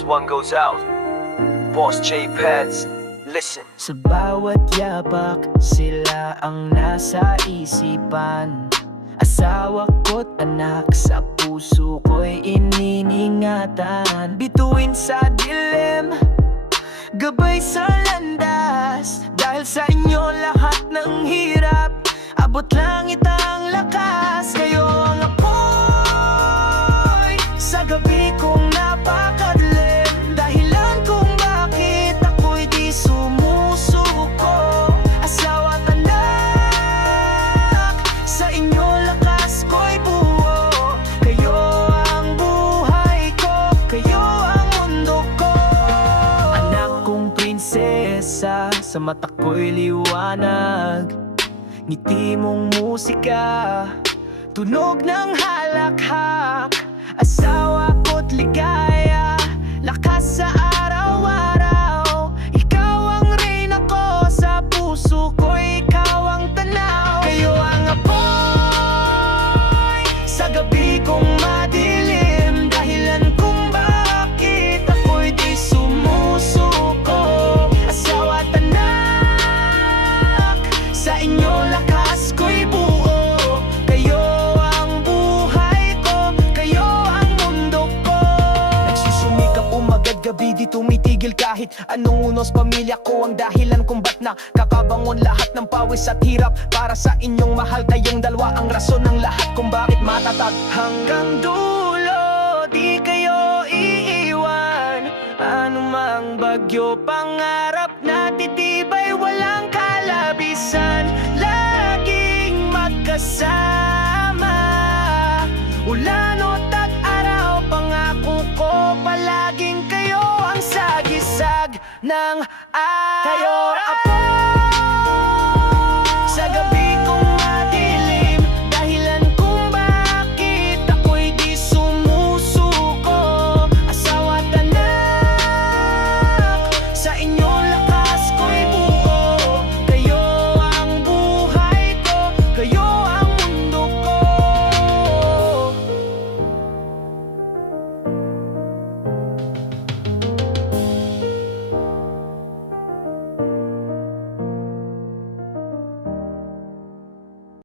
This one goes out. Boss J Pads, listen. Sa bawat yapak, sila ang nasa isipan. Asawa ko't anak, sa puso ko'y ininingatan. Bituin sa dilim, gabay sa landas. Dahil sa inyo lahat ng hirap, abot langit ang lakas. Kayo ang apoy sa gabi kong napakadilim. Dahilan kung bakit ako'y di sumusuko. Asawa't anak, sa inyo lakas ko'y buo. Kayo ang buhay ko, kayo ang mundo ko. Anak kong prinsesa, sa mata ko'y liwanag. Ngiti mong musika, tunog ng halakhak. Asawa ko't ligaya, lakas sa araw-araw. Ikaw ang reyna ko, sa puso ko ikaw ang tanaw. Kayo ang apoy sa gabi kong madilim. Dahilan kung bakit ako'y di sumusuko. Asawa't anak, sa inyo lakas ko'y buo. Kayo ang buhay ko, kayo ang mundo ko. Nagsusumikap umagad gabi, di tumitigil kahit anong unos. Pamilya ko ang dahilan kung ba't na kakabangon lahat ng pawis at hirap. Para sa inyong mahal, kayong dalawa ang rason ng lahat kung bakit matatag. Hanggang dulo, di kayo iiwan. Anumang bagyo, pangarap na titibay, walang kalabisan. Laging magkasama.